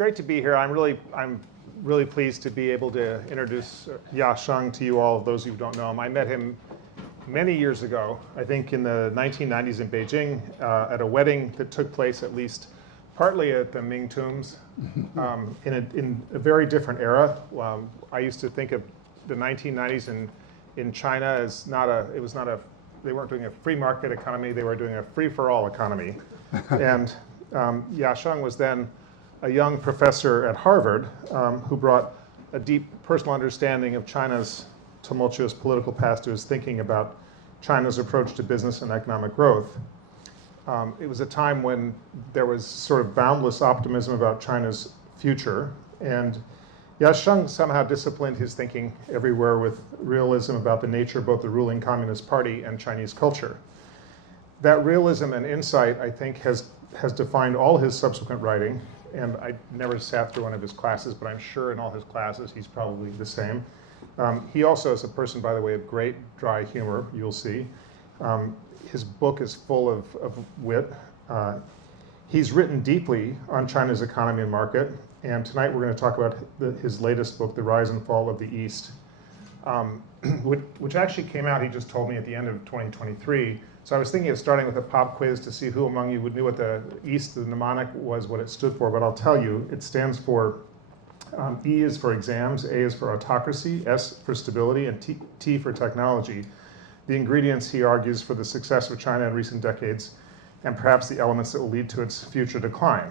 great to be here. I'm really pleased to be able to introduce Yasheng to you all, those of you who don't know him. I met him many years ago, I think in the 1990s in Beijing, at a wedding that took place at least partly at the Ming Tombs, in a very different era. I used to think of the 1990s in China as they weren't doing a free market economy, they were doing a free-for-all economy. And Yasheng was then a young professor at Harvard who brought a deep personal understanding of China's tumultuous political past to his thinking about China's approach to business and economic growth. It was a time when there was sort of boundless optimism about China's future, and Yasheng somehow disciplined his thinking everywhere with realism about the nature of both the ruling Communist Party and Chinese culture. That realism and insight, I think, has defined all his subsequent writing, and I never sat through one of his classes, but I'm sure in all his classes he's probably the same. He also is a person, by the way, of great dry humor, you'll see. His book is full of wit. He's written deeply on China's economy and market, and tonight we're going to talk about his latest book, The Rise and Fall of the East, which actually came out, he just told me, at the end of 2023. So I was thinking of starting with a pop quiz to see who among you knew what the East, the mnemonic was, what it stood for, but I'll tell you, it stands for, E is for exams, A is for autocracy, S for stability, and T for technology. The ingredients, he argues, for the success of China in recent decades, and perhaps the elements that will lead to its future decline.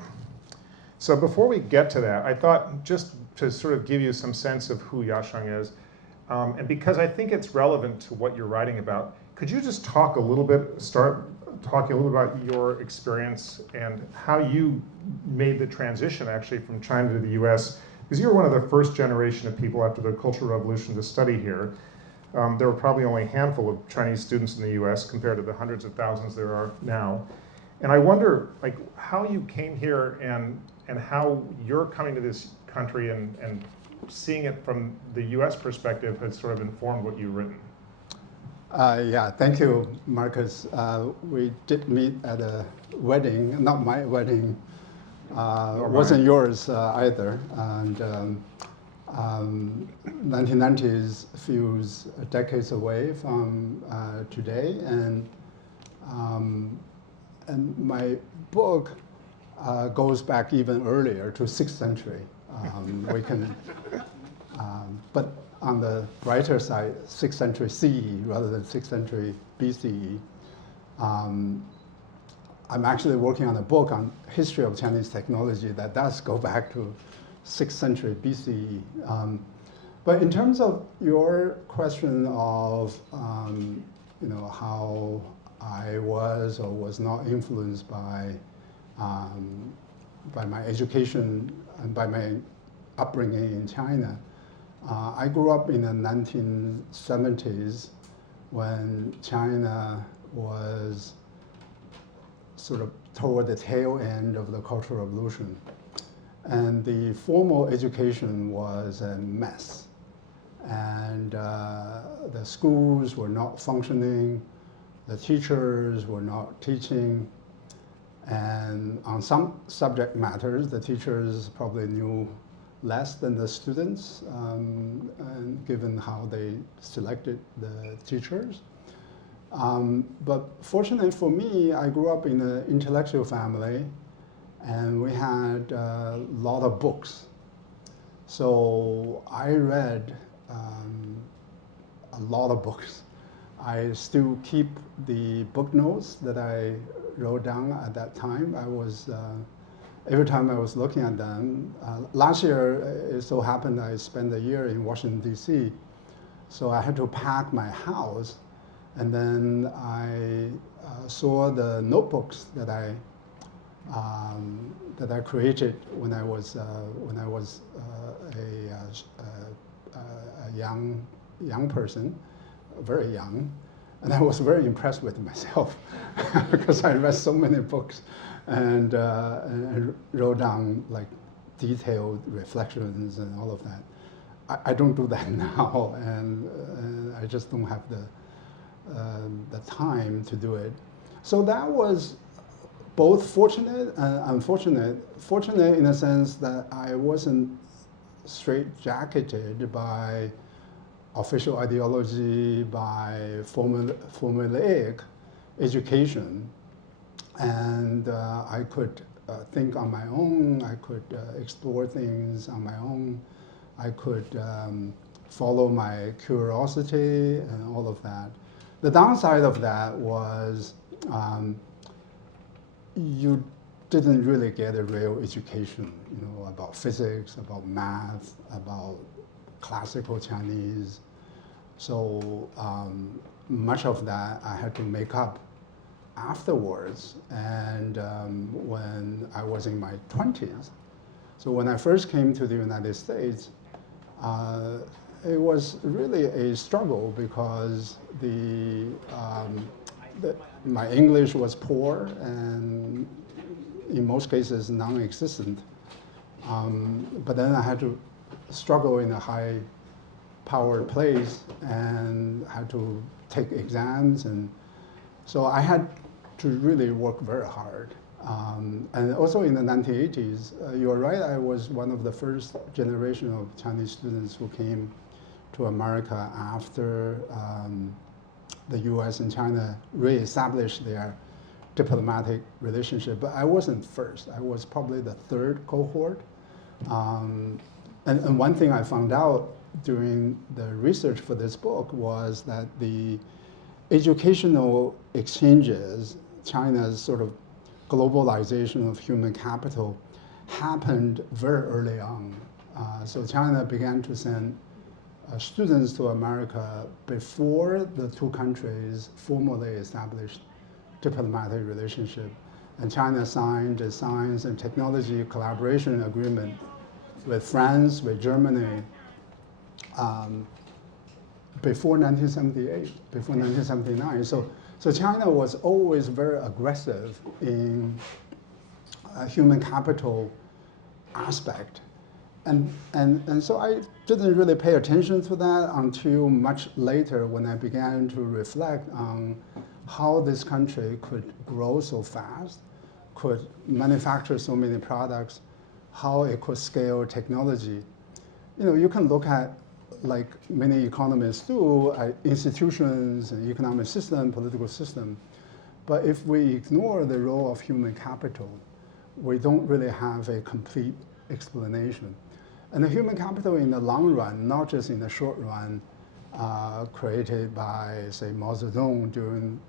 So before we get to that, I thought just to sort of give you some sense of who Yasheng is, and because I think it's relevant to what you're writing about, could you just talk a little bit, start talking a little bit about your experience and how you made the transition actually from China to the US? Because you were one of the first generation of people after the Cultural Revolution to study here. There were probably only a handful of Chinese students in the US compared to the hundreds of thousands there are now. And I wonder like how you came here and how you're coming to this country and seeing it from the US perspective has sort of informed what you've written. Yeah, thank you, Marcus. We did meet at a wedding, not my wedding, wasn't yours either. And 1990s feels decades away from today, and my book goes back even earlier to 6th century. We can, but on the brighter side, 6th century CE rather than 6th century BCE. I'm actually working on a book on history of Chinese technology that does go back to 6th century BCE. But in terms of your question of how I was or was not influenced by my education and by my upbringing in China, I grew up in the 1970s when China was sort of toward the tail end of the Cultural Revolution. And the formal education was a mess. And the schools were not functioning, the teachers were not teaching, and on some subject matters, the teachers probably knew less than the students, and given how they selected the teachers. But fortunately for me, I grew up in an intellectual family, and we had a lot of books. So I read a lot of books. I still keep the book notes that I wrote down at that time. Every time I was looking at them. Last year, it so happened I spent a year in Washington, D.C., so I had to pack my house, and then I saw the notebooks that I created when I was a young person, very young, and I was very impressed with myself because I read so many books and wrote down like detailed reflections and all of that. I don't do that now, and I just don't have the time to do it. So that was both fortunate and unfortunate. Fortunate in the sense that I wasn't straitjacketed by official ideology, by formulaic education, and I could think on my own, I could explore things on my own, I could follow my curiosity and all of that. The downside of that was you didn't really get a real education, about physics, about math, about classical Chinese. So much of that I had to make up afterwards, and when I was in my 20s. So when I first came to the United States, it was really a struggle because my English was poor and in most cases non-existent. But then I had to struggle in a high-powered place and had to take exams, and so I had to really work very hard. And also in the 1980s, you're right, I was one of the first generation of Chinese students who came to America after the US and China reestablished their diplomatic relationship. But I wasn't first. I was probably the third cohort. And one thing I found out during the research for this book was that the educational exchanges, China's sort of globalization of human capital, happened very early on. So China began to send students to America before the two countries formally established diplomatic relationship. And China signed a science and technology collaboration agreement with France, with Germany, before 1978, before 1979. So China was always very aggressive in human capital aspect. And so I didn't really pay attention to that until much later when I began to reflect on how this country could grow so fast, could manufacture so many products, how it could scale technology. You can look at, like many economists do, institutions and economic system, political system. But if we ignore the role of human capital, we don't really have a complete explanation. And the human capital in the long run, not just in the short run, created by, say, Mao Zedong during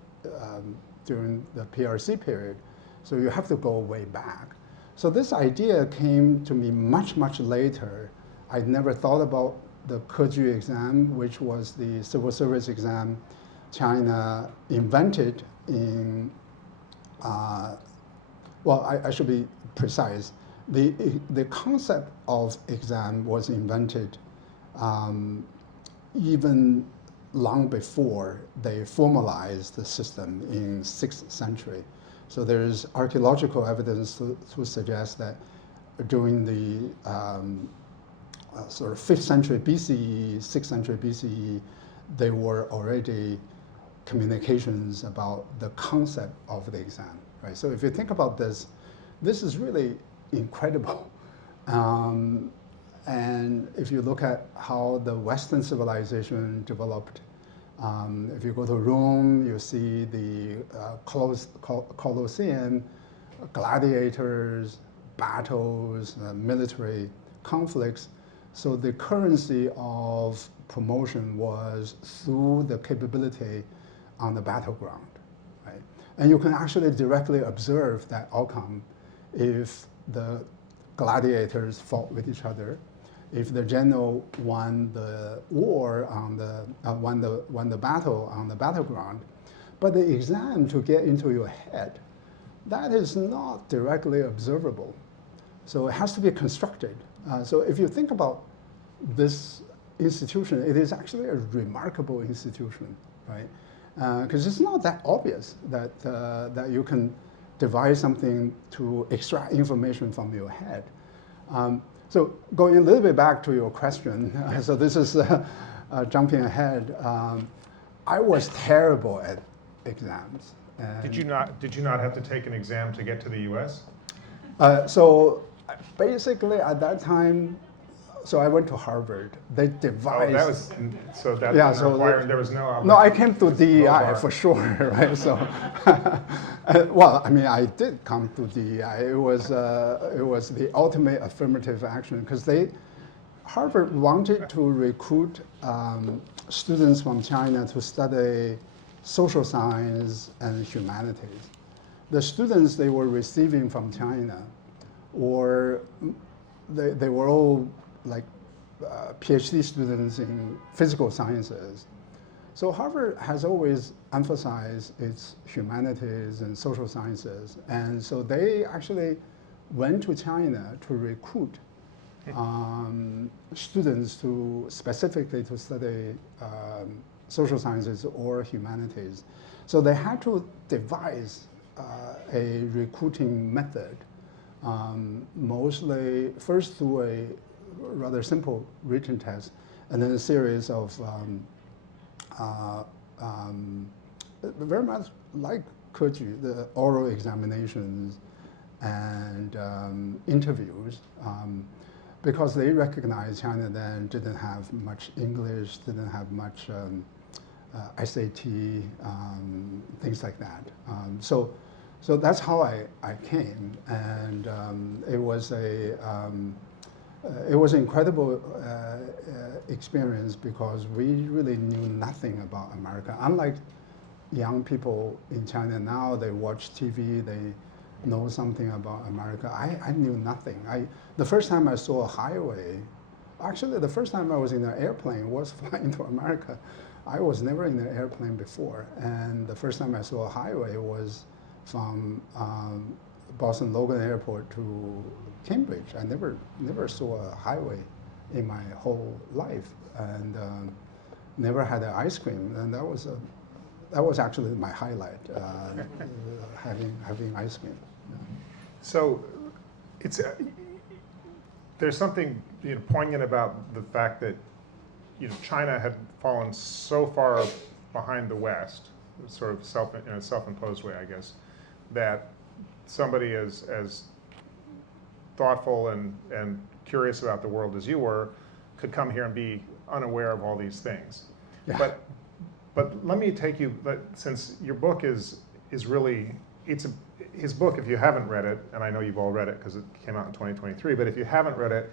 the PRC period. So you have to go way back. So this idea came to me much, much later. I'd never thought about the Keju exam, which was the civil service exam China invented in, well, I should be precise. The concept of exam was invented even long before they formalized the system in 6th century. So there's archaeological evidence to suggest that during the sort of 5th century BCE, 6th century BCE, there were already communications about the concept of the exam, right? So if you think about this, this is really incredible. And if you look at how the Western civilization developed, if you go to Rome, you see the Colosseum, gladiators, battles, military conflicts. So the currency of promotion was through the capability on the battleground, right? And you can actually directly observe that outcome if the gladiators fought with each other, if the general won the war on won the battle on the battleground. But the exam to get into your head, that is not directly observable. So it has to be constructed. So if you think about this institution, it is actually a remarkable institution, right? Because it's not that obvious that, that you can devise something to extract information from your head. So going a little bit back to your question, so this is jumping ahead. I was terrible at exams. And Did you not have to take an exam to get to the U.S.? So basically at that time, so I went to Harvard. They devised. Oh, that was so that Yeah, didn't so require, there was no. No, I came to DEI bar. for sure, right? So, well, I mean, I did come to DEI. It was the ultimate affirmative action because Harvard wanted to recruit students from China to study social science and humanities. The students they were receiving from China, or they were all like PhD students in physical sciences. So Harvard has always emphasized its humanities and social sciences. And so they actually went to China to recruit students specifically to study social sciences or humanities. So they had to devise a recruiting method, mostly first through a rather simple written test, and then a series of very much like Keju, the oral examinations and interviews, because they recognized China then didn't have much English, didn't have much SAT, things like that. So that's how I came, and it was an incredible experience because we really knew nothing about America. Unlike young people in China now, they watch TV, they know something about America. I knew nothing. The first time I saw a highway, actually the first time I was in an airplane was flying to America. I was never in an airplane before, and the first time I saw a highway was from Boston Logan Airport to Cambridge. I never saw a highway in my whole life, and never had an ice cream, and that was actually my highlight, having ice cream. So, there's something poignant about the fact that China had fallen so far behind the West, sort of in a self-imposed way, I guess, that somebody as thoughtful and curious about the world as you were could come here and be unaware of all these things. Yeah. But let me take you, since your book is really, his book, if you haven't read it, and I know you've all read it because it came out in 2023, but if you haven't read it,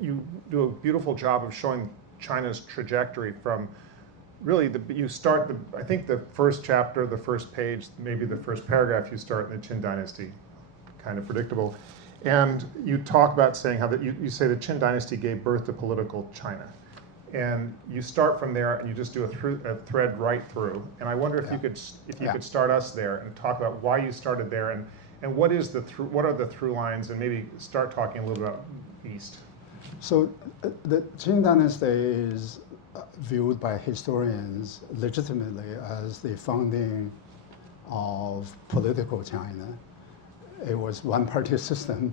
you do a beautiful job of showing China's trajectory from really, I think the first chapter, the first page, maybe the first paragraph, you start in the Qin Dynasty, kind of predictable. And you talk about saying how that you say the Qin Dynasty gave birth to political China. And you start from there and you just do a thread right through. And I wonder if you could start us there and talk about why you started there and what are the through lines, and maybe start talking a little about East. So the Qin Dynasty is viewed by historians legitimately as the founding of political China. It was one-party system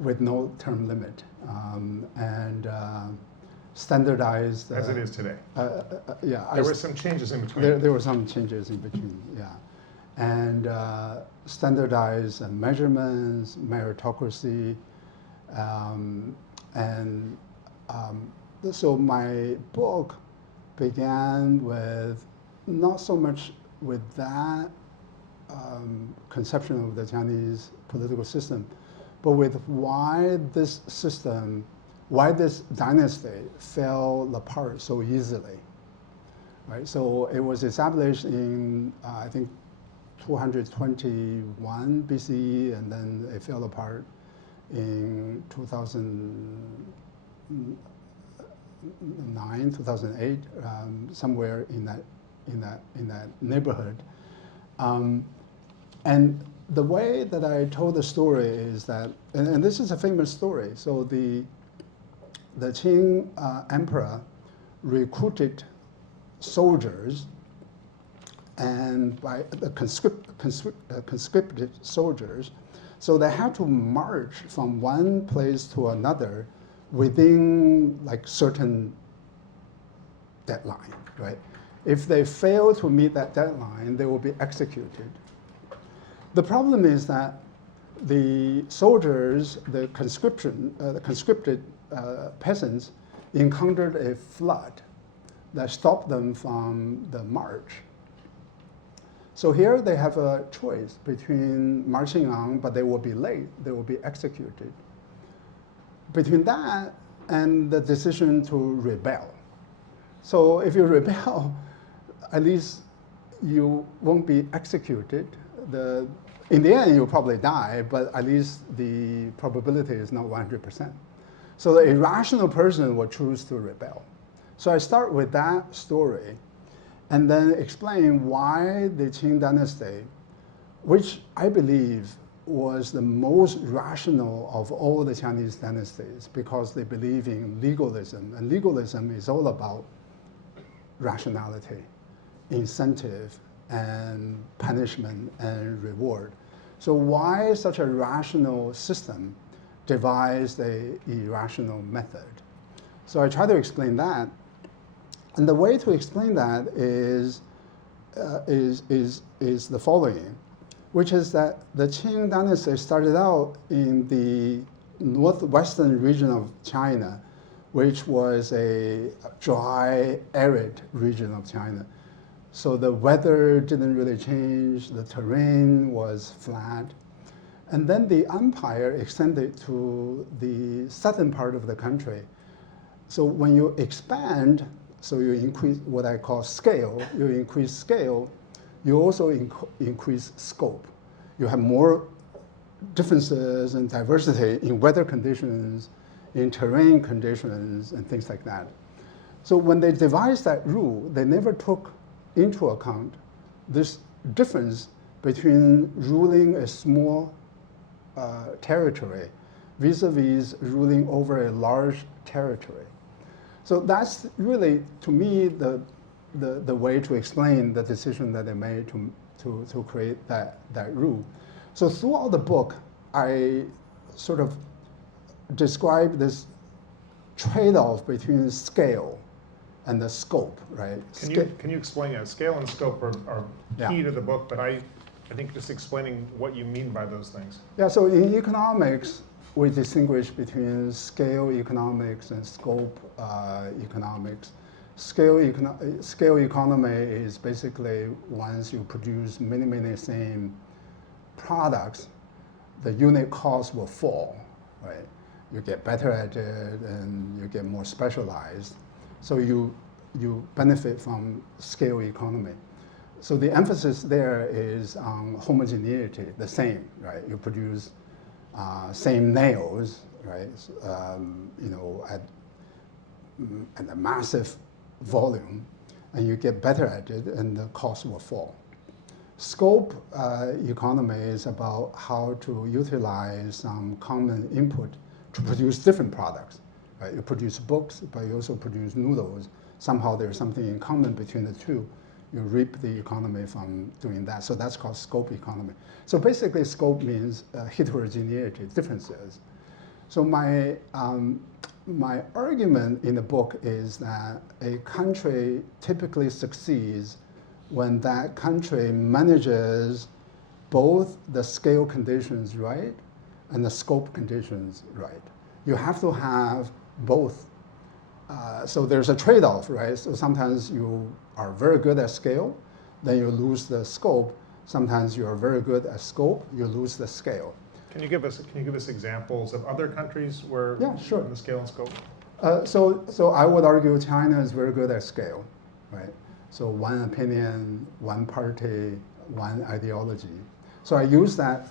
with no term limit, and standardized. As it is today. Yeah. There were some changes in between. There were some changes in between, yeah. And standardized measurements, meritocracy, so my book began with not so much with that conception of the Chinese political system, but with why this dynasty fell apart so easily, right? So it was established in, I think, 221 BCE, and then it fell apart in 2009, 2008, somewhere in that neighborhood. And the way that I told the story is that, and this is a famous story. So the Qing emperor recruited soldiers, and by the conscripted soldiers, so they had to march from one place to another within like certain deadline, right? If they fail to meet that deadline, they will be executed. The problem is that the soldiers, the conscripted peasants, encountered a flood that stopped them from the march. So here they have a choice between marching on, but they will be late, they will be executed. Between that and the decision to rebel. So if you rebel, at least you won't be executed. In the end, you'll probably die, but at least the probability is not 100%. So the irrational person will choose to rebel. So I start with that story and then explain why the Qing dynasty, which I believe was the most rational of all the Chinese dynasties, because they believe in legalism, and legalism is all about rationality, incentive, and punishment and reward. So why such a rational system devised an irrational method? So I try to explain that. And the way to explain that is the following, which is that the Qing dynasty started out in the northwestern region of China, which was a dry, arid region of China. So the weather didn't really change, the terrain was flat. And then the empire extended to the southern part of the country. So when you expand, so you increase what I call scale, you increase scale, you also increase scope. You have more differences and diversity in weather conditions, in terrain conditions, and things like that. So when they devised that rule, they never took into account this difference between ruling a small territory vis-a-vis ruling over a large territory. So that's really, to me, the way to explain the decision that they made to create that rule. So throughout the book, I sort of describe this trade-off between scale and the scope, right? Can you explain that? Scale and scope are key to the book, but I think just explaining what you mean by those things. Yeah, so in economics, we distinguish between scale economics and scope economics. Scale economy is basically once you produce many same products, the unit cost will fall, right? You get better at it and you get more specialized. So you benefit from scale economy. So the emphasis there is on homogeneity, the same, right? You produce same nails, right? At a massive volume, and you get better at it, and the cost will fall. Scope economy is about how to utilize some common input to produce different products. Right? You produce books, but you also produce noodles. Somehow there's something in common between the two. You reap the economy from doing that. So that's called scope economy. So basically, scope means heterogeneity, differences. So my argument in the book is that a country typically succeeds when that country manages both the scale conditions right and the scope conditions right. You have to have both. So there's a trade-off, right? So sometimes you are very good at scale, then you lose the scope. Sometimes you are very good at scope, you lose the scale. Can you give us examples of other countries where sure. in the scale and scope? So I would argue China is very good at scale, right? So one opinion, one party, one ideology. So I use that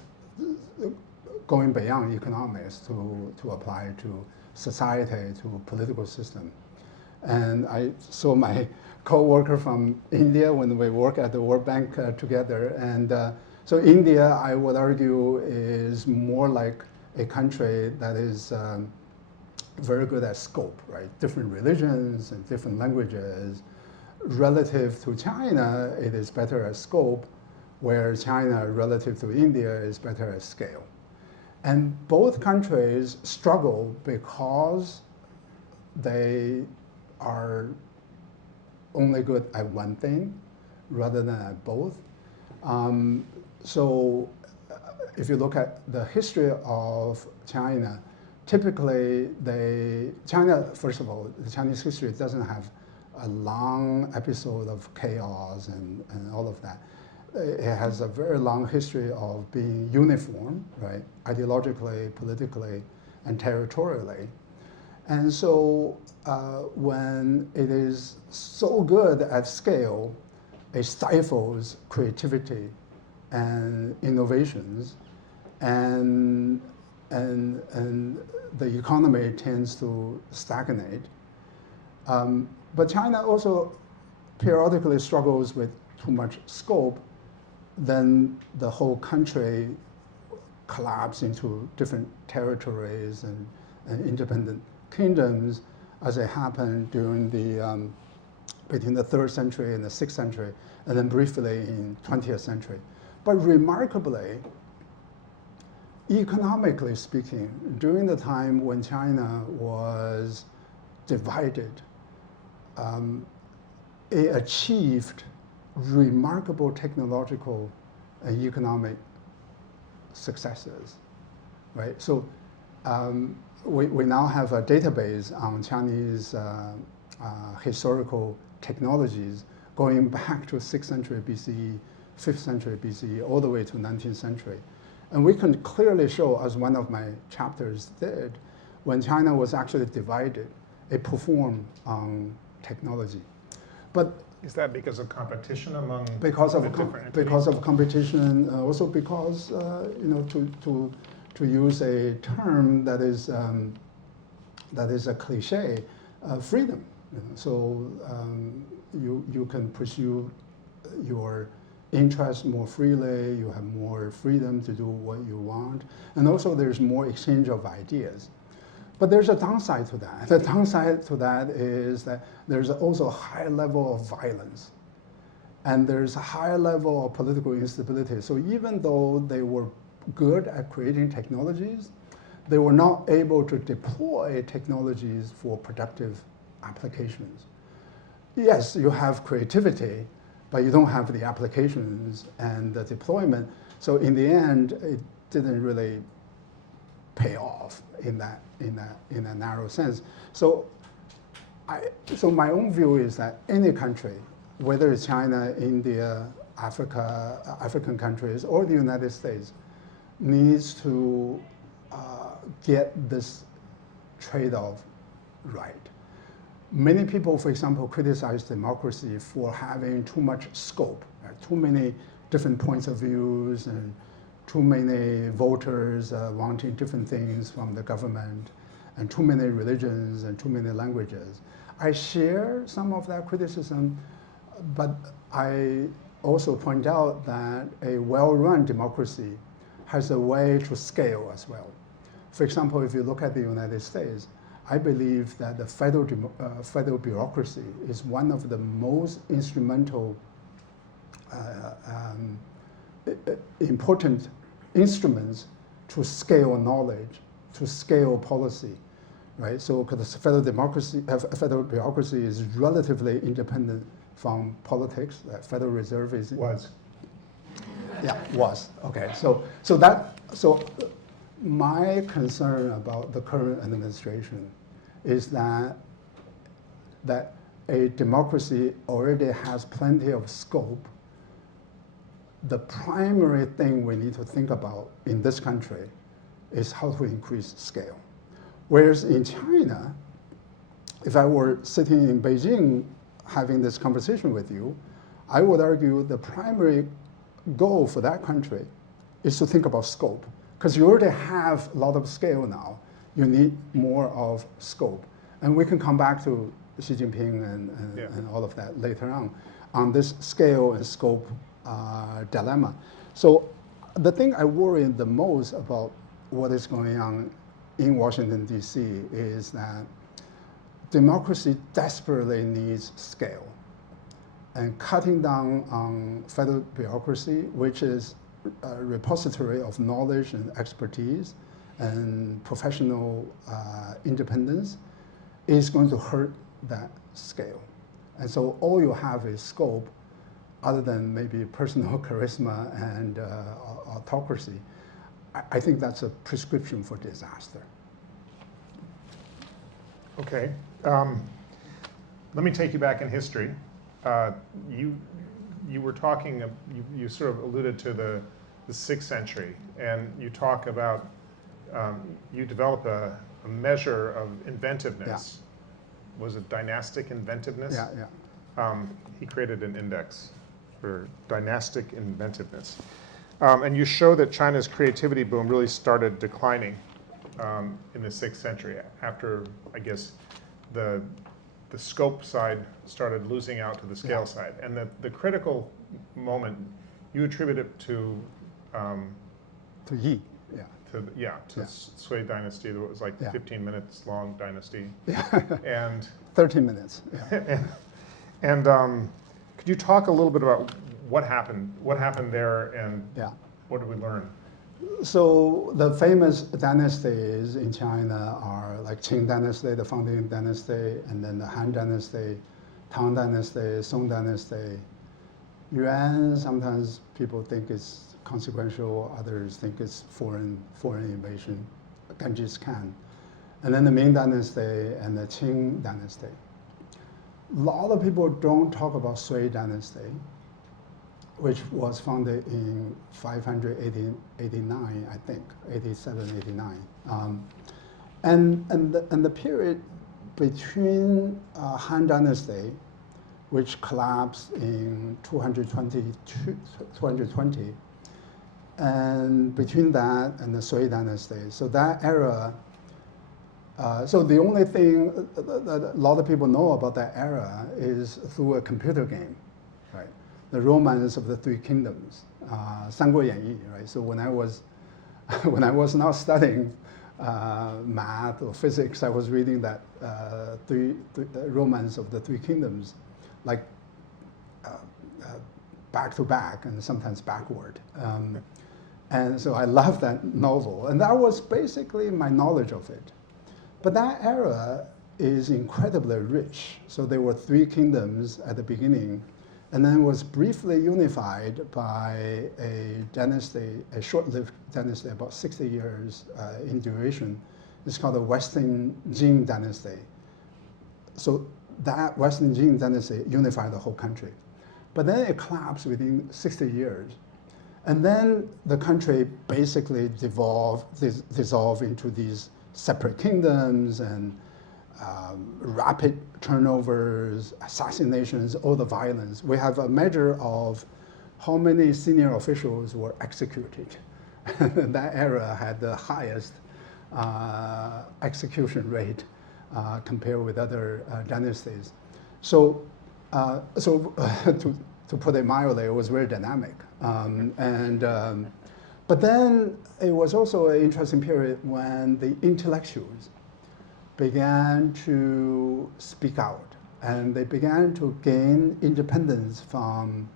going beyond economics to apply to society, to political system. And I saw my co-worker from India when we work at the World Bank together. And so India, I would argue, is more like a country that is very good at scope, right? Different religions and different languages. Relative to China, it is better at scope, where China, relative to India, is better at scale. And both countries struggle because they are only good at one thing rather than at both. So if you look at the history of China, typically China, first of all, the Chinese history doesn't have a long episode of chaos and all of that. It has a very long history of being uniform, right? Ideologically, politically, and territorially. And so when it is so good at scale, it stifles creativity and innovations, and the economy tends to stagnate. But China also periodically struggles with too much scope, then the whole country collapses into different territories and independent kingdoms, as it happened during between the 3rd century and the 6th century, and then briefly in 20th century. But remarkably, economically speaking, during the time when China was divided, it achieved remarkable technological and economic successes, right? So we now have a database on Chinese historical technologies going back to 6th century BCE, 5th century BCE, all the way to 19th century. And we can clearly show, as one of my chapters did, when China was actually divided, it performed on technology. But is that because of competition among because of different entities? Because of competition, also because to use a term that is a cliche, freedom. So you can pursue your interests more freely. You have more freedom to do what you want, and also there's more exchange of ideas. But there's a downside to that. The downside to that is that there's also a high level of violence, and there's a high level of political instability. So even though they were good at creating technologies, they were not able to deploy technologies for productive applications. Yes, you have creativity, but you don't have the applications and the deployment. So in the end, it didn't really pay off in a narrow sense. So my own view is that any country, whether it's China, India, Africa, African countries, or the United States, needs to get this trade-off right. Many people, for example, criticize democracy for having too much scope, right? Too many different points of views and too many voters wanting different things from the government, and too many religions and too many languages. I share some of that criticism, but I also point out that a well-run democracy has a way to scale as well. For example, if you look at the United States, I believe that the federal bureaucracy is one of the most instrumental, important instruments to scale knowledge, to scale policy, right? So, because federal bureaucracy is relatively independent from politics. The Federal Reserve is Was. Yeah, was. Okay, so my concern about the current administration is that a democracy already has plenty of scope. The primary thing we need to think about in this country is how to increase scale. Whereas in China, if I were sitting in Beijing having this conversation with you, I would argue the primary goal for that country is to think about scope. Because you already have a lot of scale now, you need more of scope. And we can come back to Xi Jinping and all of that later on this scale and scope dilemma. So the thing I worry the most about what is going on in Washington, D.C. is that democracy desperately needs scale. And cutting down on federal bureaucracy, which is a repository of knowledge and expertise and professional independence, is going to hurt that scale. And so all you have is scope, other than maybe personal charisma and autocracy. I think that's a prescription for disaster. Okay. Let me take you back in history. You were talking, you sort of alluded to the 6th century, and you talk about, you develop a measure of inventiveness. Yeah. Was it dynastic inventiveness? Yeah, yeah. He created an index for dynastic inventiveness. And you show that China's creativity boom really started declining in the 6th century after, I guess, the scope side started losing out to the scale side. And the critical moment, you attribute it to Yi. To Sui dynasty. That was like 15 minutes long dynasty. Yeah. And 13 minutes. Yeah. and could you talk a little bit about what happened there, and what did we learn? So the famous dynasties in China are like Qing dynasty, the founding dynasty, and then the Han dynasty, Tang dynasty, Song dynasty. Yuan, sometimes people think it's consequential, others think it's foreign invasion, Genghis Khan. And then the Ming dynasty and the Qing dynasty. A lot of people don't talk about Sui dynasty, which was founded in 589, I think, 87, 89. And the period between Han dynasty, which collapsed in 220, and between that and the Sui dynasty. So that era, so the only thing that a lot of people know about that era is through a computer game, right? The Romance of the Three Kingdoms, 三国演义, right? So when I was not studying math or physics, I was reading that Romance of the Three Kingdoms, like back to back and sometimes backward. And so I loved that novel, and that was basically my knowledge of it. But that era is incredibly rich. So there were 3 kingdoms at the beginning, and then was briefly unified by a dynasty, a short-lived dynasty, about 60 years in duration. It's called the Western Jin dynasty. So that Western Jin dynasty unified the whole country. But then it collapsed within 60 years. And then the country basically dissolved into these separate kingdoms and rapid turnovers, assassinations, all the violence. We have a measure of how many senior officials were executed. That era had the highest execution rate compared with other dynasties. So, to put it mildly, it was very dynamic. But then it was also an interesting period when the intellectuals began to speak out, and they began to gain independence from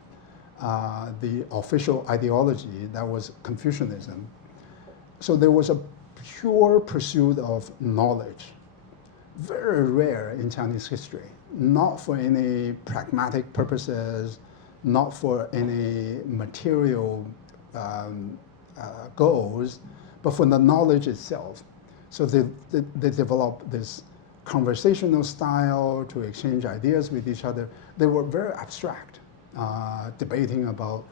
the official ideology that was Confucianism. So there was a pure pursuit of knowledge, very rare in Chinese history, not for any pragmatic purposes, not for any material goals, but for the knowledge itself. So they developed this conversational style to exchange ideas with each other. They were very abstract, debating about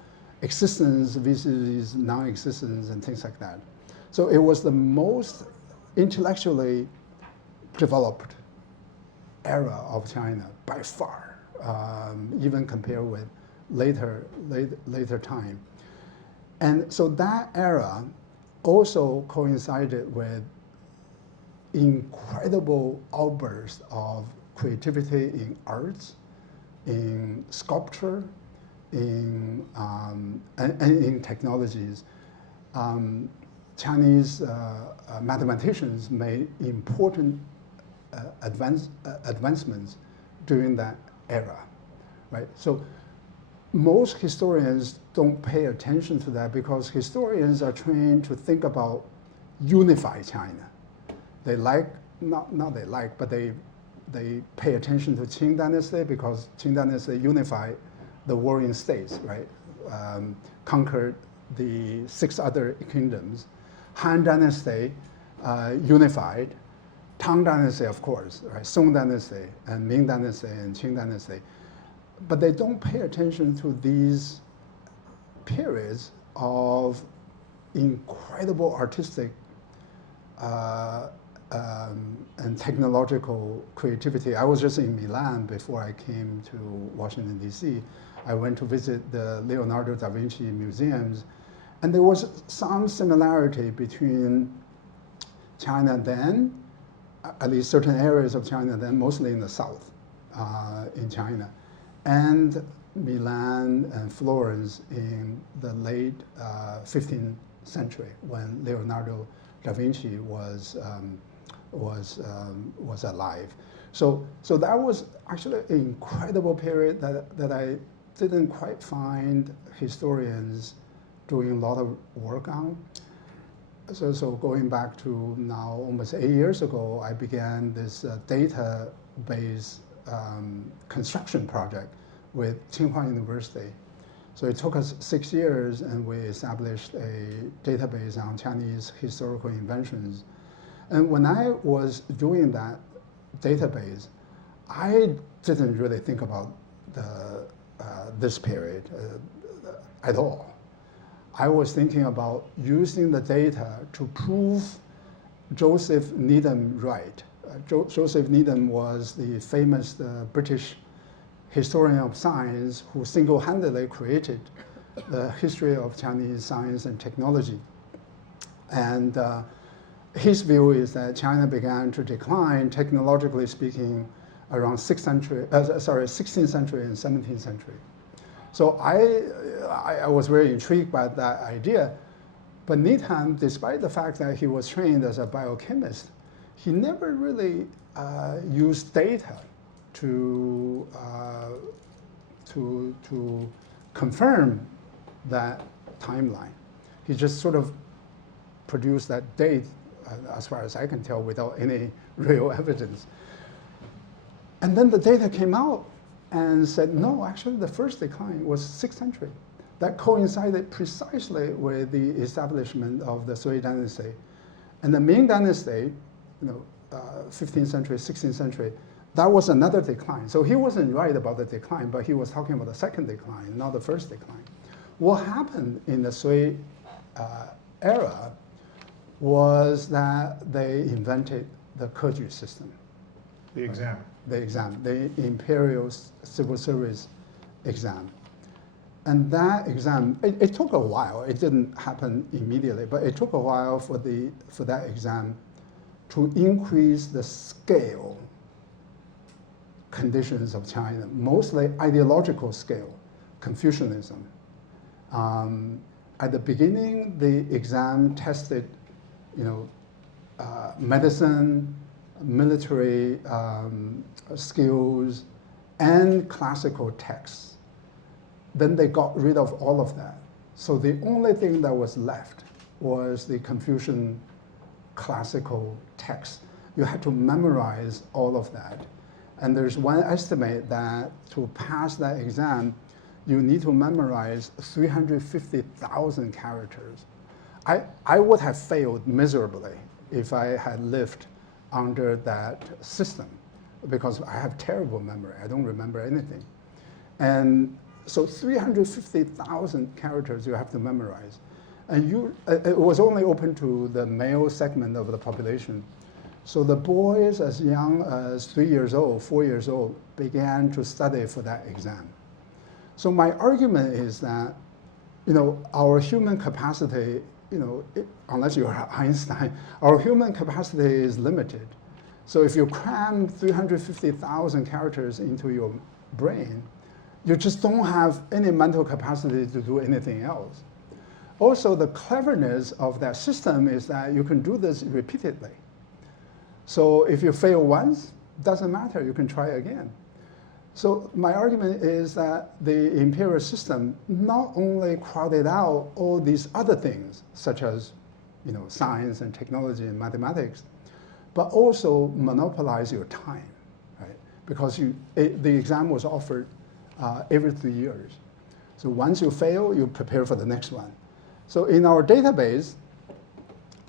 existence vis-a-vis non-existence and things like that. So it was the most intellectually developed era of China by far, even compared with later time. And so that era also coincided with incredible outbursts of creativity in arts, in sculpture, and in technologies. Chinese mathematicians made important advancements during that era, right? So most historians don't pay attention to that because historians are trained to think about unified China. They like, not they like, but they they pay attention to Qing Dynasty because Qing Dynasty unified the warring states, right? Conquered the 6 other kingdoms. Han Dynasty unified. Tang Dynasty, of course, right? Song Dynasty and Ming Dynasty and Qing Dynasty. But they don't pay attention to these periods of incredible artistic and technological creativity. I was just in Milan before I came to Washington, D.C. I went to visit the Leonardo da Vinci museums, and there was some similarity between China then, at least certain areas of China then, mostly in the south in China, and Milan and Florence in the late 15th century when Leonardo da Vinci was alive. So that was actually an incredible period that I didn't quite find historians doing a lot of work on. So going back to now almost 8 years ago, I began this database construction project with Tsinghua University. So it took us 6 years, and we established a database on Chinese historical inventions. And when I was doing that database, I didn't really think about this period at all. I was thinking about using the data to prove Joseph Needham right. Joseph Needham was the famous British historian of science who single-handedly created the history of Chinese science and technology. And his view is that China began to decline, technologically speaking, around 16th century and 17th century. So I was very intrigued by that idea. But Needham, despite the fact that he was trained as a biochemist, he never really used data to confirm that timeline. He just sort of produced that date, as far as I can tell, without any real evidence. And then the data came out and said, no, actually the first decline was 6th century. That coincided precisely with the establishment of the Sui dynasty. And the Ming dynasty, 15th century, 16th century, that was another decline. So he wasn't right about the decline, but he was talking about the second decline, not the first decline. What happened in the Sui era was that they invented the Keju system. The exam. The exam, the imperial civil service exam. And that exam, it took a while. It didn't happen immediately, but it took a while for that exam to increase the scale conditions of China, mostly ideological scale, Confucianism. At the beginning, the exam tested, medicine, military skills, and classical texts. Then they got rid of all of that. So the only thing that was left was the Confucian classical text. You had to memorize all of that. And there's one estimate that to pass that exam, you need to memorize 350,000 characters. I would have failed miserably if I had lived under that system, because I have terrible memory. I don't remember anything. And so 350,000 characters you have to memorize. And it was only open to the male segment of the population. So the boys as young as 3 years old, 4 years old, began to study for that exam. So my argument is that, our human capacity, unless you're Einstein, our human capacity is limited. So if you cram 350,000 characters into your brain, you just don't have any mental capacity to do anything else. Also, the cleverness of that system is that you can do this repeatedly. So if you fail once, doesn't matter, you can try again. So my argument is that the imperial system not only crowded out all these other things, such as science and technology and mathematics, but also monopolize your time. because the exam was offered every 3 years. So once you fail, you prepare for the next one. So in our database,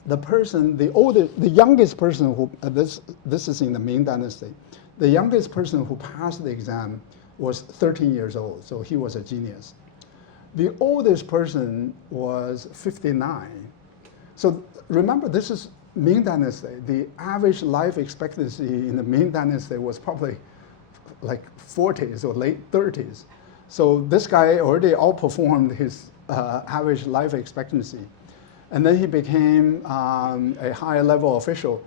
the youngest person who, this is in the Ming Dynasty, the youngest person who passed the exam was 13 years old, so he was a genius. The oldest person was 59. So remember, this is Ming Dynasty. The average life expectancy in the Ming Dynasty was probably like 40s or late 30s. So this guy already outperformed his average life expectancy. And then he became a higher level official.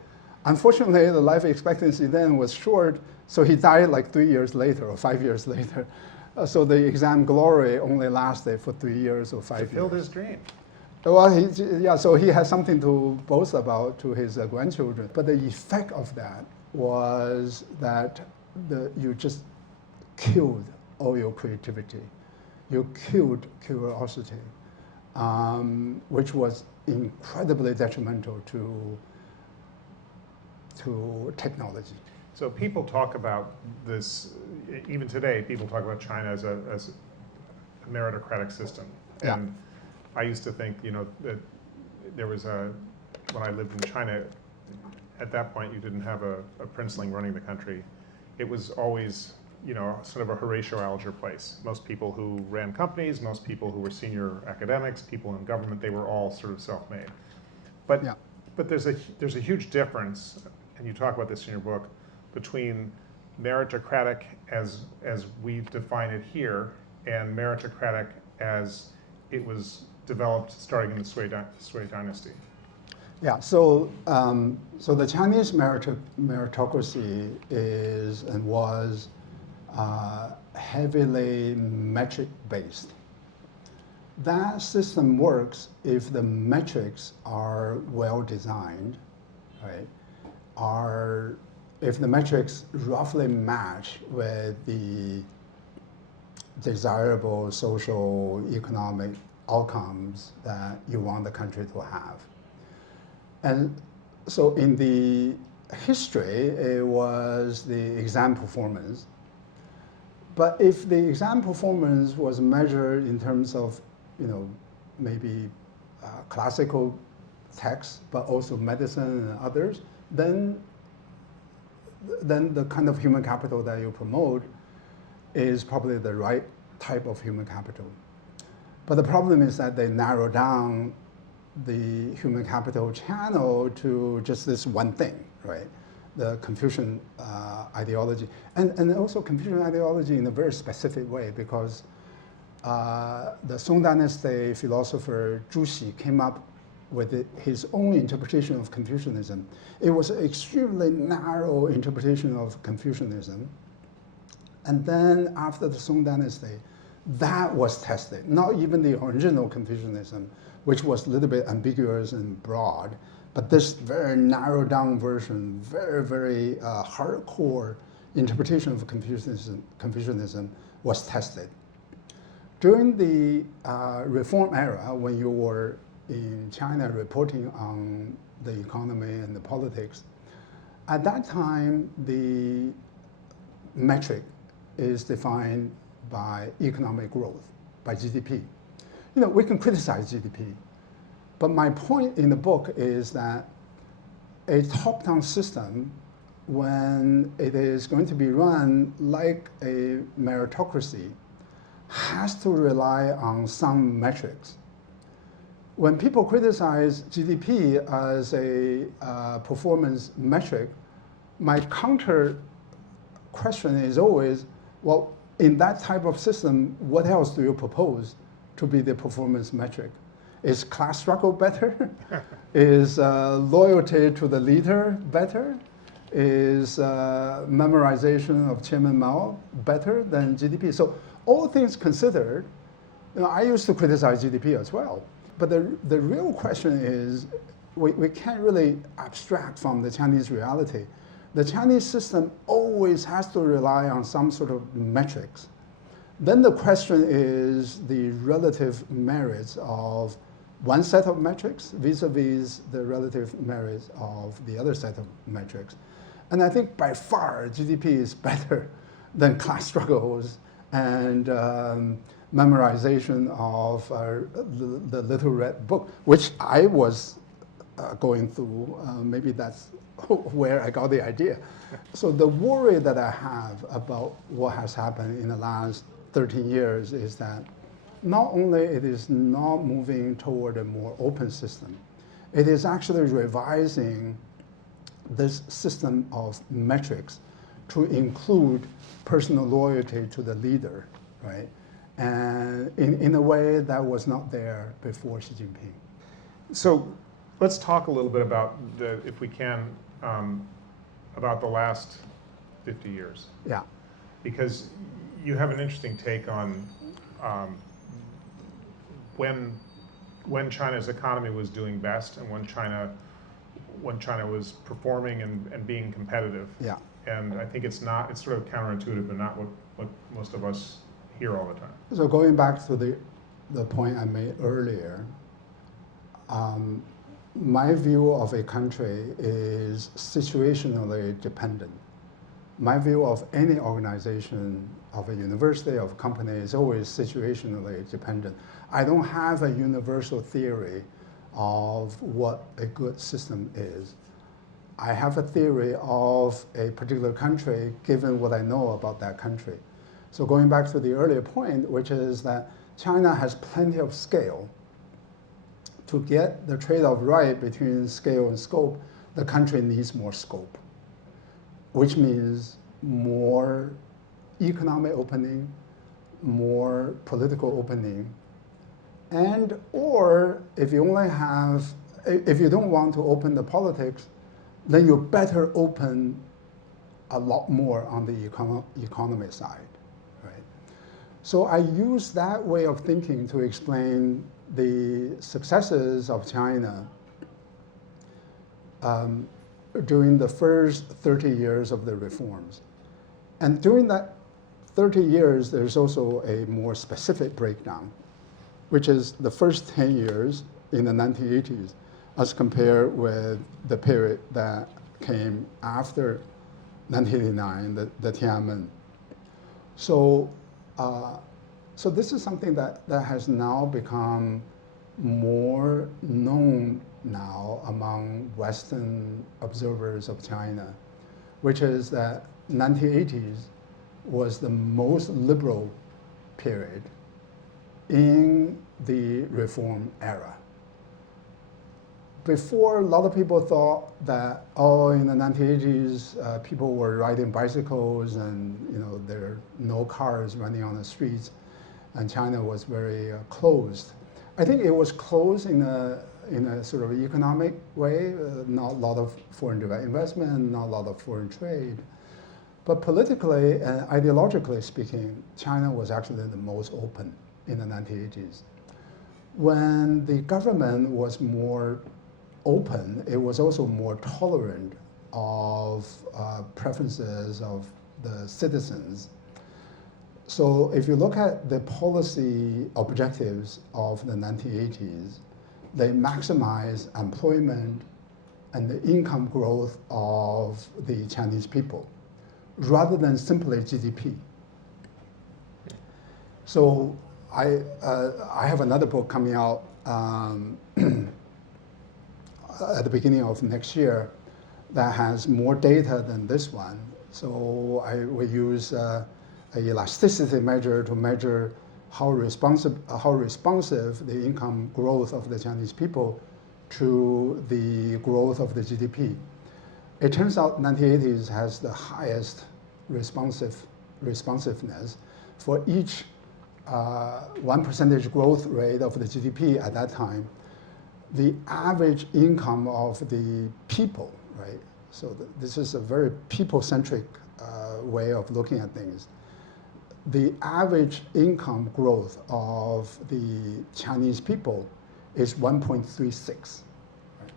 Unfortunately, the life expectancy then was short, so he died like 3 years later or 5 years later. So the exam glory only lasted for 3 years or 5 years. Fulfilled his dream. Well, so he has something to boast about to his grandchildren. But the effect of that was that you just killed all your creativity. You killed curiosity, which was incredibly detrimental to technology. So people talk about this, even today, people talk about China as a meritocratic system. Yeah. And I used to think, that there was when I lived in China, at that point you didn't have a princeling running the country. It was always, sort of a Horatio Alger place. Most people who ran companies, most people who were senior academics, people in government, they were all sort of self-made. But Yeah. but there's a huge difference, and you talk about this in your book, between meritocratic as we define it here and meritocratic as it was developed starting in the Sui dynasty. Yeah, so the Chinese meritocracy is and was heavily metric-based. That system works if the metrics are well designed, right? If the metrics roughly match with the desirable social, economic outcomes that you want the country to have. And so in the history, it was the exam performance. But if the exam performance was measured in terms of, maybe classical texts, but also medicine and others, then the kind of human capital that you promote is probably the right type of human capital. But the problem is that they narrow down the human capital channel to just this one thing, right? The Confucian ideology. And also Confucian ideology in a very specific way, because the Song Dynasty philosopher Zhu Xi came up with his own interpretation of Confucianism. It was an extremely narrow interpretation of Confucianism. And then after the Song Dynasty, that was tested. Not even the original Confucianism, which was a little bit ambiguous and broad, but this very narrowed down version, very, very hardcore interpretation of Confucianism was tested. During the Reform era, when you were in China reporting on the economy and the politics, at that time, the metric is defined by economic growth, by GDP. We can criticize GDP, but my point in the book is that a top-down system, when it is going to be run like a meritocracy, has to rely on some metrics. When people criticize GDP as a performance metric, my counter question is always, well, in that type of system, what else do you propose to be the performance metric? Is class struggle better? Is loyalty to the leader better? Is memorization of Chairman Mao better than GDP? So all things considered, I used to criticize GDP as well. But the real question is, we can't really abstract from the Chinese reality. The Chinese system always has to rely on some sort of metrics. Then the question is the relative merits of one set of metrics vis-a-vis the relative merits of the other set of metrics. And I think by far GDP is better than class struggles and memorization of the Little Red Book, which I was going through. Maybe that's where I got the idea. So the worry that I have about what has happened in the last 13 years is that not only it is not moving toward a more open system, it is actually revising this system of metrics to include personal loyalty to the leader, right? And in a way that was not there before Xi Jinping. So let's talk a little bit about if we can, about the last 50 years. Yeah. Because you have an interesting take on when China's economy was doing best and when China was performing and being competitive. Yeah. And I think it's sort of counterintuitive, but not what most of us hear all the time. So going back to the point I made earlier, my view of a country is situationally dependent. My view of any organization, of a university, of a company, is always situationally dependent. I don't have a universal theory of what a good system is. I have a theory of a particular country given what I know about that country. So going back to the earlier point, which is that China has plenty of scale. To get the trade-off right between scale and scope, the country needs more scope, which means more economic opening, more political opening, and or if you don't want to open the politics, then you better open a lot more on the economy side, right? So I use that way of thinking to explain the successes of China during the first 30 years of the reforms. And during that 30 years, there's also a more specific breakdown, which is the first 10 years in the 1980s as compared with the period that came after 1989, the Tiananmen. So this is something that has now become more known now among Western observers of China, which is that 1980s was the most liberal period in the reform era. Before, a lot of people thought that, in the 1980s, people were riding bicycles and there are no cars running on the streets, and China was very closed. I think it was closed in a sort of economic way, not a lot of foreign direct investment, not a lot of foreign trade. But politically and ideologically speaking, China was actually the most open in the 1980s. When the government was more open, it was also more tolerant of preferences of the citizens. So if you look at the policy objectives of the 1980s, they maximize employment and the income growth of the Chinese people, rather than simply GDP. So I have another book coming out at the beginning of next year that has more data than this one. So I will use a elasticity measure to measure how responsive the income growth of the Chinese people to the growth of the GDP. It turns out 1980s has the highest responsiveness for each 1% growth rate of the GDP at that time. The average income of the people, right? So this is a very people-centric way of looking at things. The average income growth of the Chinese people is 1.36. Right?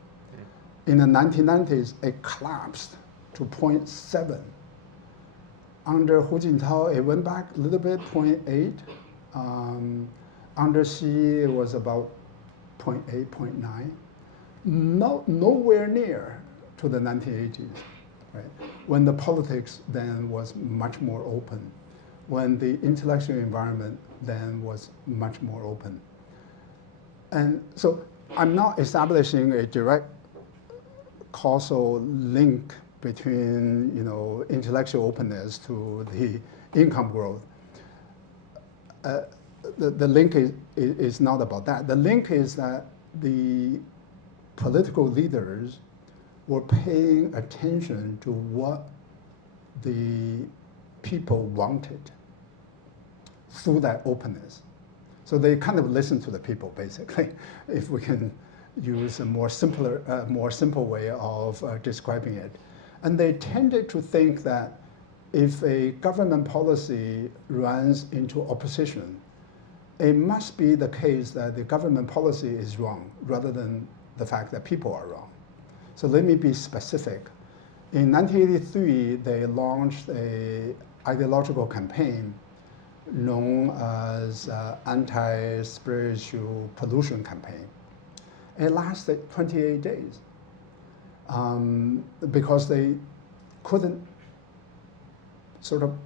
In the 1990s, it collapsed to 0.7. Under Hu Jintao, it went back a little bit, 0.8. Under Xi, it was about 0.8, 0.9. Nowhere near to the 1980s. Right? when the politics then was much more open, when the intellectual environment then was much more open. And so I'm not establishing a direct causal link between intellectual openness to the income growth. The link is not about that. The link is that the political leaders were paying attention to what the people wanted through that openness. So they kind of listened to the people, basically, if we can use a more simple way of describing it. And they tended to think that if a government policy runs into opposition, it must be the case that the government policy is wrong rather than the fact that people are wrong. So let me be specific. In 1983, they launched an ideological campaign known as anti-spiritual pollution campaign. It lasted 28 days because they couldn't sort of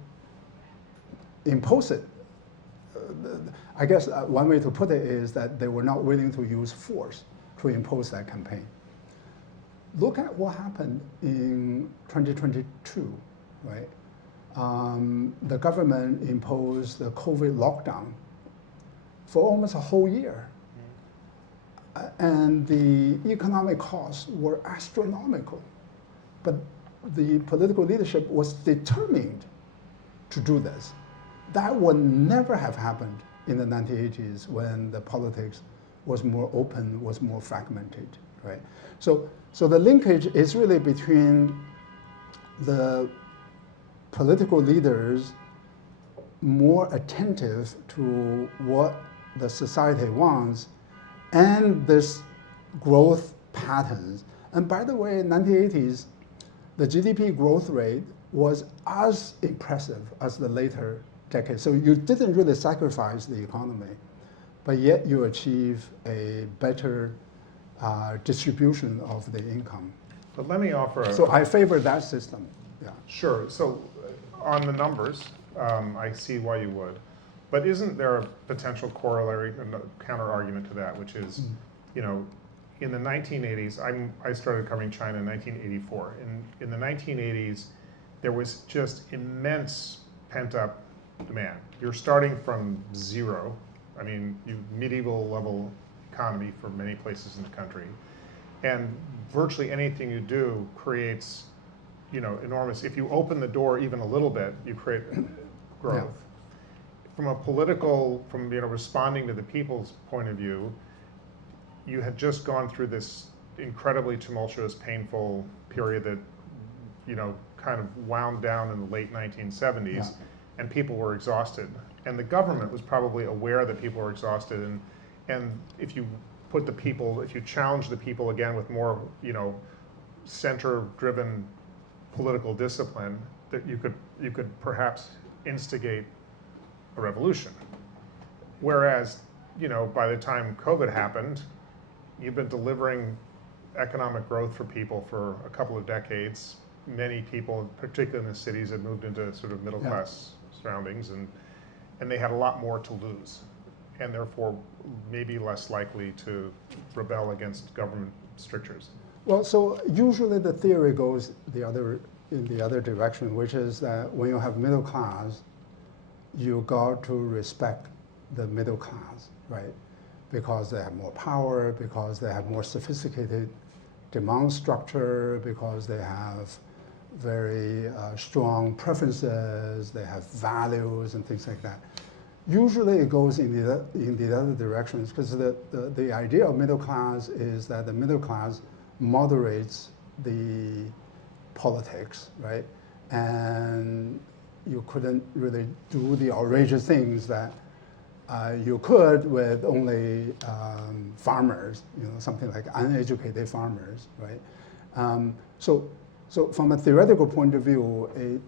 impose it. I guess one way to put it is that they were not willing to use force to impose that campaign. Look at what happened in 2022, right? The government imposed the COVID lockdown for almost a whole year. And the economic costs were astronomical. But the political leadership was determined to do this. That would never have happened in the 1980s when the politics was more open, was more fragmented, right? So the linkage is really between the political leaders more attentive to what the society wants and this growth patterns. And by the way, in the 1980s, the GDP growth rate was as impressive as the later decades. So you didn't really sacrifice the economy, but yet you achieve a better distribution of the income. But let me offer So I favor that system, yeah. Sure, so on the numbers, I see why you would. But isn't there a potential corollary, a counter argument to that, which is, in the 1980s, I started covering China in 1984. In the 1980s, there was just immense pent-up demand. You're starting from zero. I mean, medieval level economy for many places in the country. And virtually anything you do creates, enormous, if you open the door even a little bit, you create growth. Yeah. From a political, responding to the people's point of view, you had just gone through this incredibly tumultuous, painful period that, kind of wound down in the late 1970s, Yeah. and people were exhausted. And the government was probably aware that people were exhausted, and if you challenge the people again with more, center-driven political discipline, that you could perhaps instigate a revolution. Whereas, by the time COVID happened, you've been delivering economic growth for people for a couple of decades. Many people, particularly in the cities, had moved into sort of middle class surroundings, and they had a lot more to lose, and therefore maybe less likely to rebel against government strictures. Well, so usually the theory goes in the other direction, which is that when you have middle class, you got to respect the middle class, right? Because they have more power, because they have more sophisticated demand structure, because they have very strong preferences, they have values and things like that. Usually it goes in the other directions, because the idea of middle class is that the middle class moderates the politics, right? And you couldn't really do the outrageous things that you could with only farmers, something like uneducated farmers, right? So from a theoretical point of view,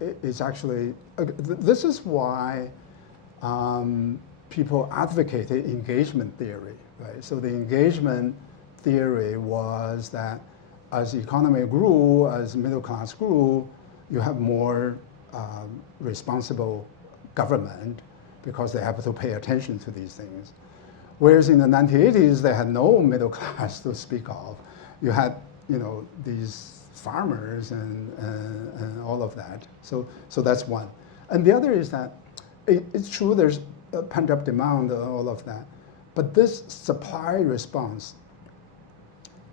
it's actually, this is why people advocated engagement theory, right? So the engagement theory was that as economy grew, as middle class grew, you have more responsible government because they have to pay attention to these things. Whereas in the 1980s, they had no middle class to speak of. You had, these farmers and all of that. So that's one. And the other is that it's true there's a pent-up demand and all of that, but this supply response,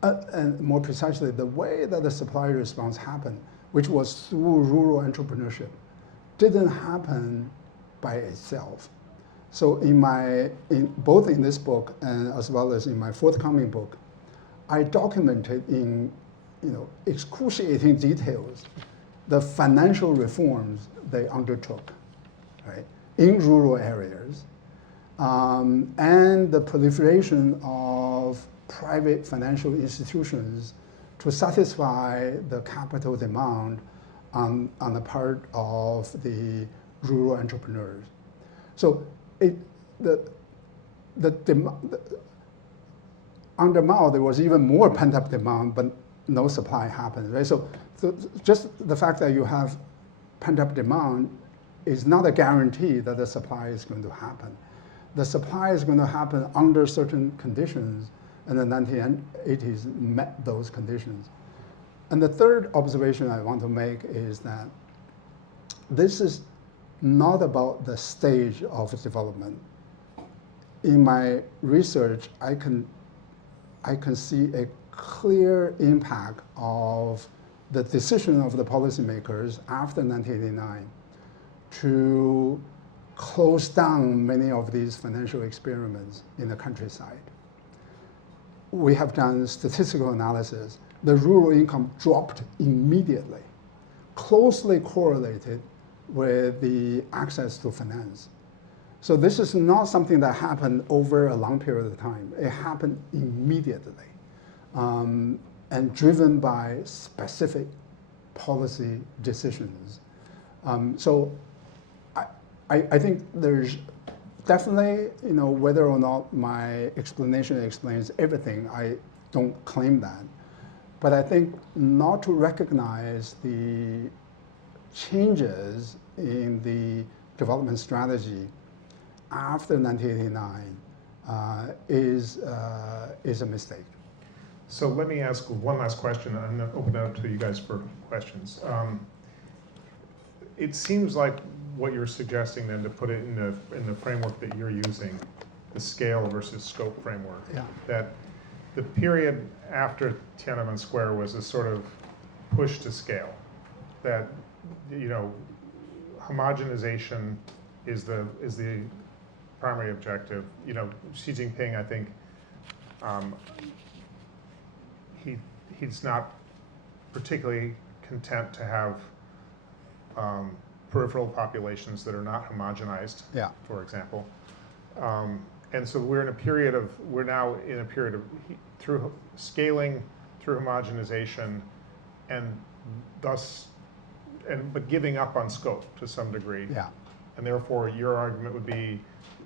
and more precisely, the way that the supply response happened, which was through rural entrepreneurship, didn't happen by itself. So both in this book and as well as in my forthcoming book, I documented in excruciating details the financial reforms they undertook, right, in rural areas, and the proliferation of private financial institutions to satisfy the capital demand on the part of the rural entrepreneurs. So under Mao, there was even more pent-up demand, but no supply happened, right? So just the fact that you have pent-up demand is not a guarantee that the supply is going to happen. The supply is going to happen under certain conditions, and the 1980s met those conditions. And the third observation I want to make is that this is not about the stage of development. In my research, I can see a clear impact of the decision of the policymakers after 1989 to close down many of these financial experiments in the countryside. We have done statistical analysis. The rural income dropped immediately, closely correlated with the access to finance. So this is not something that happened over a long period of time. It happened immediately, and driven by specific policy decisions. So I think there's definitely, whether or not my explanation explains everything, I don't claim that. But I think not to recognize the changes in the development strategy after 1989 is a mistake. So let me ask one last question, and I'm going to open it up to you guys for questions. It seems like what you're suggesting then, to put it in the framework that you're using, the scale versus scope framework, Yeah. that the period after Tiananmen Square was a sort of push to scale, that homogenization is the primary objective. Xi Jinping, I think, he's not particularly content to have peripheral populations that are not homogenized, Yeah. for example. And so we're now in a period of through scaling, through homogenization, but giving up on scope to some degree. Yeah. And therefore, your argument would be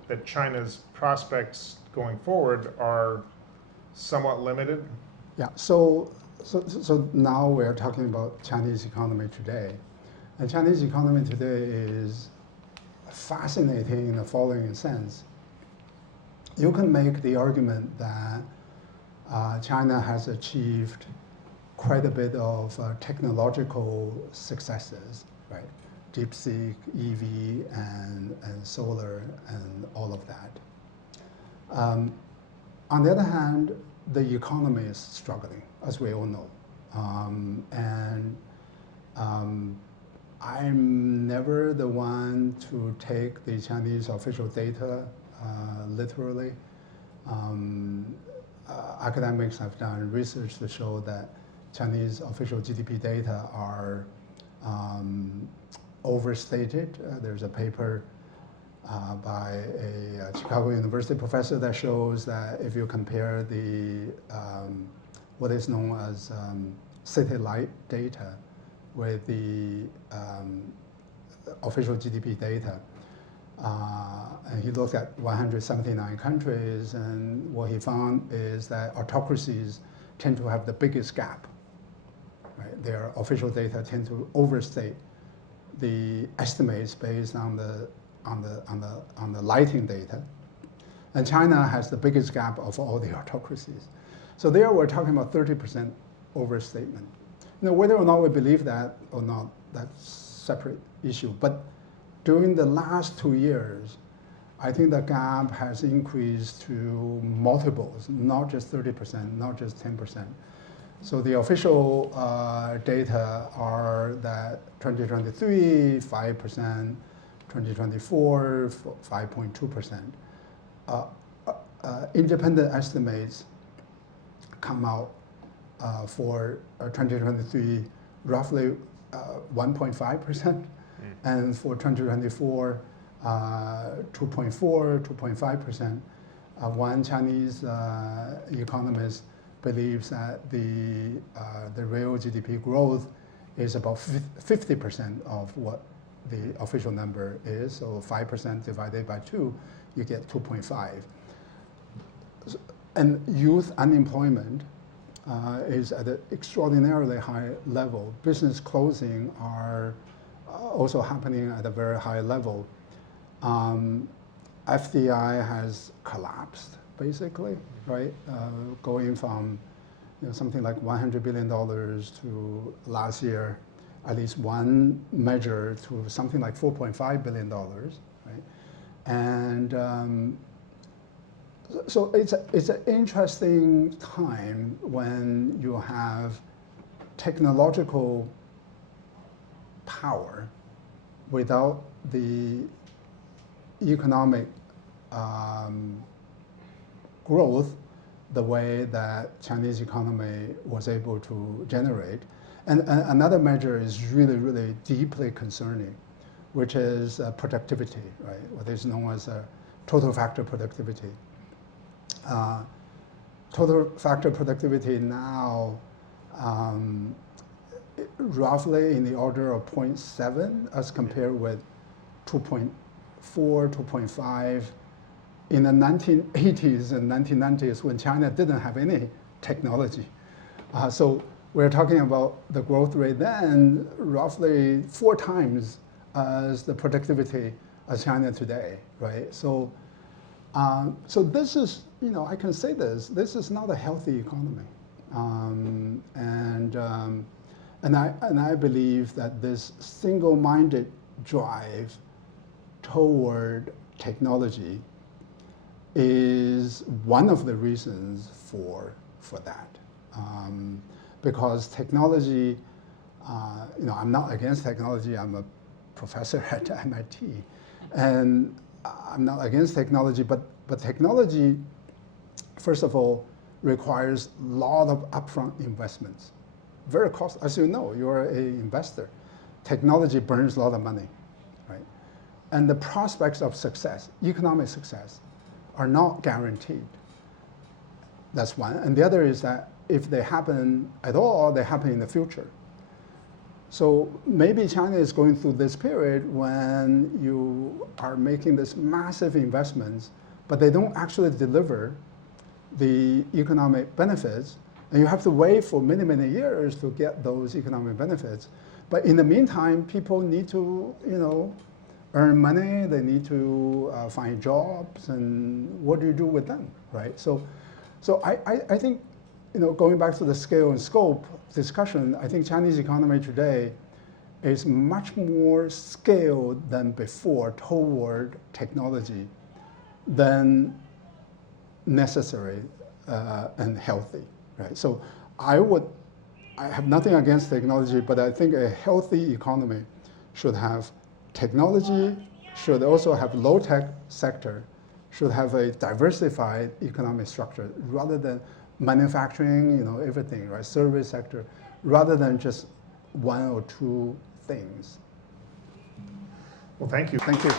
that China's prospects going forward are somewhat limited. Yeah. So now we're talking about Chinese economy today. And Chinese economy today is fascinating in the following sense. You can make the argument that China has achieved quite a bit of technological successes, right? DeepSeek, EV, and solar, and all of that. On the other hand, the economy is struggling, as we all know. I'm never the one to take the Chinese official data literally. Academics have done research to show that Chinese official GDP data are overstated. There's a paper by a Chicago University professor that shows that if you compare the what is known as city light data with the official GDP data, and he looked at 179 countries, and what he found is that autocracies tend to have the biggest gap right? Their official data tend to overstate the estimates based on the lighting data. And China has the biggest gap of all the autocracies. So there we're talking about 30% overstatement. Whether or not we believe that or not, that's a separate issue. But during the last 2 years, I think the gap has increased to multiples, not just 30%, not just 10%. So the official data are that 2023, 5%, 2024, 5.2%. Independent estimates come out for 2023 roughly 1.5%, and for 2024 2.4, 2.5%. One Chinese economist believes that the real GDP growth is about 50% of what the official number is. So 5% divided by 2, you get 2.5. And youth unemployment is at an extraordinarily high level. Business closing are also happening at a very high level. FDI has collapsed, basically, right? Going from something like $100 billion to last year, at least one measure, to something like $4.5 billion, right? And so it's an interesting time when you have technological power without the economic growth the way that Chinese economy was able to generate. And another measure is really, really deeply concerning, which is productivity, right? What is known as total factor productivity. Total factor productivity now roughly in the order of 0.7 as compared with 2.4, 2.5 in the 1980s and 1990s when China didn't have any technology. So we're talking about the growth rate then roughly 4 times as the productivity as China today, right? So this is, I can say this is not a healthy economy. And I believe that this single-minded drive toward technology is one of the reasons for that. Because technology, I'm not against technology. I'm a professor at MIT, and I'm not against technology, but technology, first of all, requires a lot of upfront investments. Very costly, as you know, you're an investor. Technology burns a lot of money, right? And the prospects of success, economic success, are not guaranteed. That's one. And the other is that if they happen at all, they happen in the future. So maybe China is going through this period when you are making this massive investments, but they don't actually deliver the economic benefits, and you have to wait for many, many years to get those economic benefits. But in the meantime, people need to, earn money, they need to find jobs, and what do you do with them, right? So I think, going back to the scale and scope discussion, I think Chinese economy today is much more scaled than before toward technology than necessary and healthy, right? So I have nothing against technology, but I think a healthy economy should have technology, should also have low-tech sector, should have a diversified economic structure rather than manufacturing, everything, right? Service sector, rather than just 1 or 2 things. Well, thank you. Thank you.